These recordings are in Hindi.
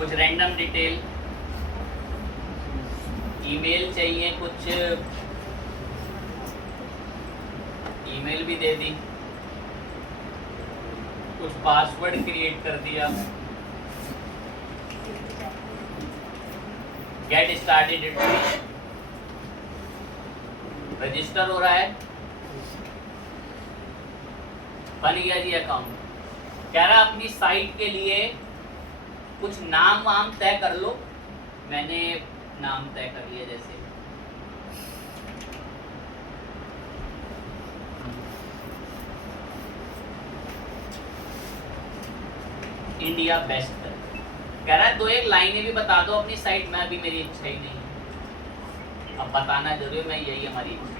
कुछ रैंडम डिटेल, ईमेल चाहिए, कुछ ईमेल भी दे दी, कुछ पासवर्ड क्रिएट कर दिया। गेट स्टार्टेड, रजिस्टर हो रहा है, बन गया जी अकाउंट। कह रहा अपनी साइट के लिए कुछ नाम वाम तय कर लो। मैंने नाम तय कर लिया, जैसे इंडिया बेस्ट। कह रहा है दो एक लाइनें भी बता दो अपनी साइट में, अभी मेरी इच्छा ही नहीं है, अब बताना जरूर, मैं यही हमारी इच्छा।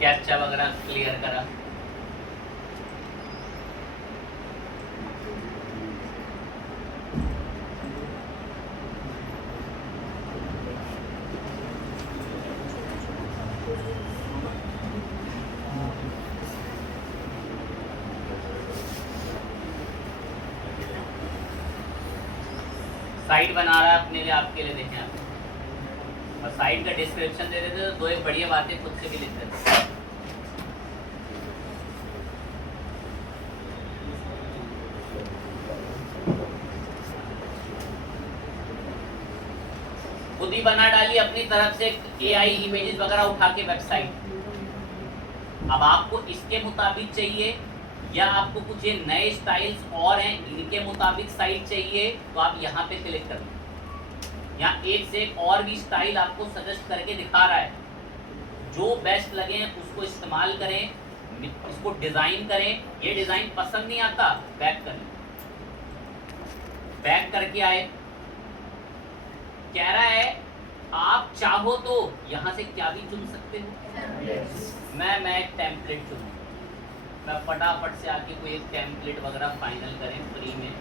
कैप्चा वगैरह क्लियर करा। साइट बना रहा है अपने लिए, आपके लिए, देखें आप, और साइट का डिस्क्रिप्शन दे देते तो दो एक बढ़िया बातें खुद से भी लिख देते। खुद ही बना डाली अपनी तरफ से AI इमेजेस वगैरह उठा के वेबसाइट। अब आपको इसके मुताबिक चाहिए या आपको कुछ ये नए स्टाइल्स और हैं इनके मुताबिक साइट चाहिए, तो आप यहाँ पे क्लिक कर लें। यहाँ एक से एक और भी स्टाइल आपको सजेस्ट करके दिखा रहा है, जो बेस्ट लगे उसको इस्तेमाल करें, इसको डिज़ाइन करें। ये डिज़ाइन पसंद नहीं आता, बैक कर लें। बैक करके आए, कह रहा है आप चाहो तो यहाँ से क्या भी चुन सकते हो। मैं एक टेम्पलेट चुनूँ, मैं फटाफट से आके कोई एक टेम्पलेट वगैरह फाइनल करें फ्री में।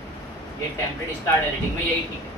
ये टेम्पलेट स्टार्ट एडिटिंग में, यही ठीक है।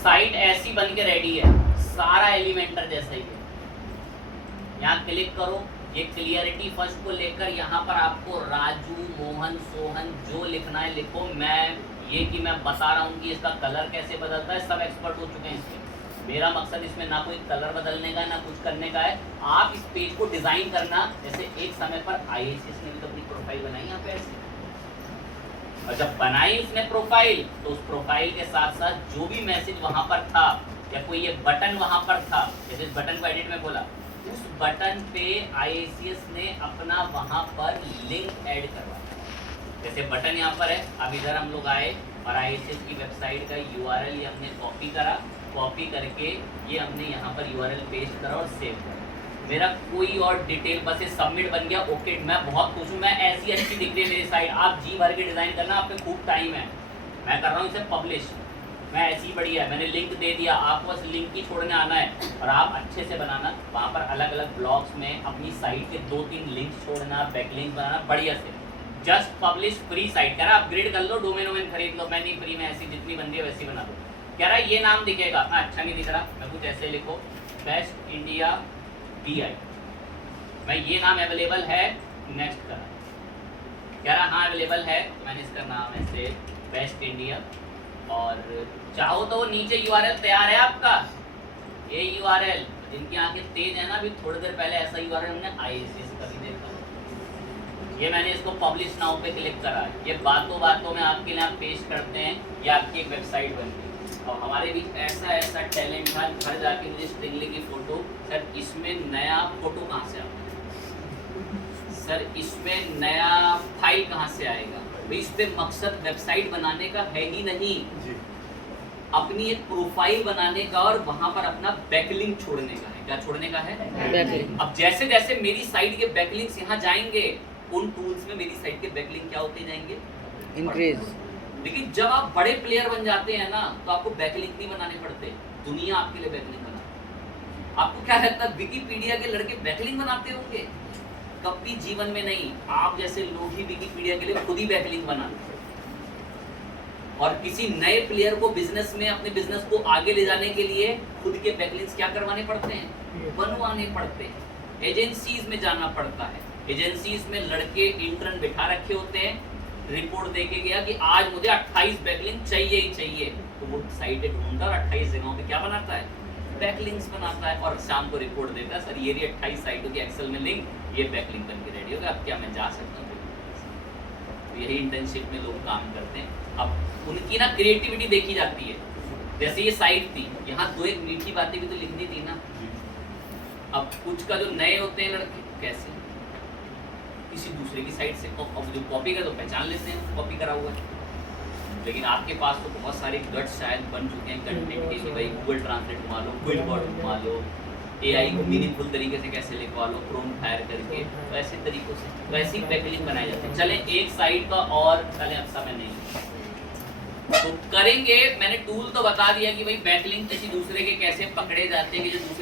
साइट ऐसी बन के रेडी है, सारा एलिमेंटर जैसा ही है। यहाँ क्लिक करो, ये क्लियरिटी फर्स्ट को लेकर यहाँ पर आपको राजू, मोहन, सोहन जो लिखना है लिखो। मैं ये कि मैं बता रहा हूँ कि इसका कलर कैसे बदलता है, सब एक्सपर्ट हो चुके हैं इसमें। मेरा मकसद इसमें ना कोई कलर बदलने का, ना कुछ करने का है। आप इस पेज को डिज़ाइन करना, जैसे एक समय पर IACS ने भी तो अपनी प्रोफाइल बनाई यहाँ पे ऐसे, और जब बनाई उसने प्रोफाइल, तो उस प्रोफाइल के साथ साथ जो भी मैसेज वहां पर था या कोई ये बटन वहां पर था, जैसे इस बटन को एडिट में बोला, उस बटन पे IACS ने अपना वहां पर लिंक ऐड करवाया। जैसे बटन यहाँ पर है, अब इधर हम लोग आए और IACS की वेबसाइट का URL ये हमने कॉपी करा, कॉपी करके ये हमने यहाँ पर URL पेस्ट करा और सेव करा। मेरा कोई और डिटेल, बस ये सबमिट बन गया, ओके। मैं बहुत खुश हूँ, मैं ऐसी अच्छी दिख रही है मेरी साइट। आप जी भर के डिज़ाइन करना, आप पे खूब टाइम है। मैं कर रहा हूँ इसे पब्लिश, मैं ऐसी बढ़िया है। मैंने लिंक दे दिया, आपको बस लिंक ही छोड़ने आना है और आप अच्छे से बनाना। वहाँ पर अलग अलग ब्लॉग्स में अपनी साइट के 2-3 लिंक छोड़ना, बैकलिंक बनाना बढ़िया से। Just publish free site. कह रहा अपग्रेड कर लो, डोमेन खरीद लो। मैं नहीं, फ्री में ऐसी जितनी बन रही है वैसी बना दो। कह रहा ये नाम दिखेगा, मैं अच्छा नहीं दिख रहा, मैं कुछ ऐसे लिखो, बेस्ट इंडिया DI। मैं ये नाम अवेलेबल है, नेक्स्ट करा। कह रहा हाँ अवेलेबल है, मैंने इसका नाम ऐसे बेस्ट इंडिया, और चाहो तो वो नीचे URL तैयार है आपका, ये URL। जिनकी आंखें तेज है ना, अभी थोड़ी देर पहले ऐसा URL हमने IACS का भी देखा। ये मैंने इसको पब्लिश नाउ पे क्लिक करा, ये बातों बातों में आपके लिए आप पेश करते हैं, ये आपकी एक वेबसाइट बन गई। और हमारे बीच ऐसा टैलेंट था, घर जाके मुझे स्टिंगली की फ़ोटो, सर इसमें नया फ़ोटो कहाँ से आएगा, सर इसमें नया फाइल कहाँ से आएगा भाई। इस पर मकसद वेबसाइट बनाने का है ही नहीं, अपनी एक प्रोफाइल बनाने का और वहाँ पर अपना बैकलिंक छोड़ने का है। क्या छोड़ने का है? बैकलिंक। अब जैसे जैसे मेरी साइट के बैकलिंक्स यहाँ जाएंगे, उन टूल्स में मेरी साइट के बैकलिंक क्या होते जाएंगे? इंक्रीज। लेकिन जब आप बड़े प्लेयर बन जाते हैं ना, तो आपको बैकलिंक नहीं बनाने पड़ते, दुनिया आपके लिए बैकलिंक बना। आपको क्या लगता है विकिपीडिया के लड़के बैकलिंक बनाते होंगे? कभी जीवन में नहीं। आप जैसे लोग ही विकिपीडिया के लिए खुद ही बैकलिंक बनाते हैं। और किसी नए प्लेयर को बिजनेस में अपने बिजनेस को आगे ले जाने के लिए खुद के बैकलिंक्स क्या करवाने पड़ते हैं? बनवाने पड़ते हैं। एजेंसीज में जाना पड़ता है। एजेंसीज में लड़के इंटर्न बिठा रखे होते हैं, रिपोर्ट देके गया कि आज मुझे 28 बैकलिंक चाहिए ही चाहिए, तो वो साइट ढूंढता और 28 जगहों पे क्या बनाता है? बैकलिंक्स बनाता है और शाम को रिपोर्ट देता है, सर ये 28 साइटों की एक्सेल में लिंक, ये बैकलिंक बन के रेडी हो गया, अब क्या मैं जा सकता हूँ? तो यही इंटर्नशिप में लोग काम करते हैं। अब उनकी ना क्रिएटिविटी देखी जाती है। जैसे ये साइट थी, यहाँ 2 मीठी बातें भी तो लिखनी थी ना। अब कुछ का जो नए होते हैं लड़के, कैसे किसी दूसरे की साइट से अब जो कॉपी का तो पहचान लेते हैं कॉपी करा हुआ है, लेकिन आपके पास तो बहुत सारे गट्स शायद बन चुके हैं कंटेंट के कि भाई गूगल ट्रांसलेट घुमा लो, क्विकबॉट घुमा लो, एआई को मीनिंगफुल तरीके से कैसे लिखवा लो क्रोम फायर करके, तो ऐसे तरीकों से वैसे ही बैकलिंक बनाए जाते हैं। चलें एक साइट का और चलें, अब समय नहीं तो करेंगे। मैंने टूल तो बता दिया कि भाई बैकलिंक किसी दूसरे के कैसे पकड़े जाते हैं कि जो दूसरे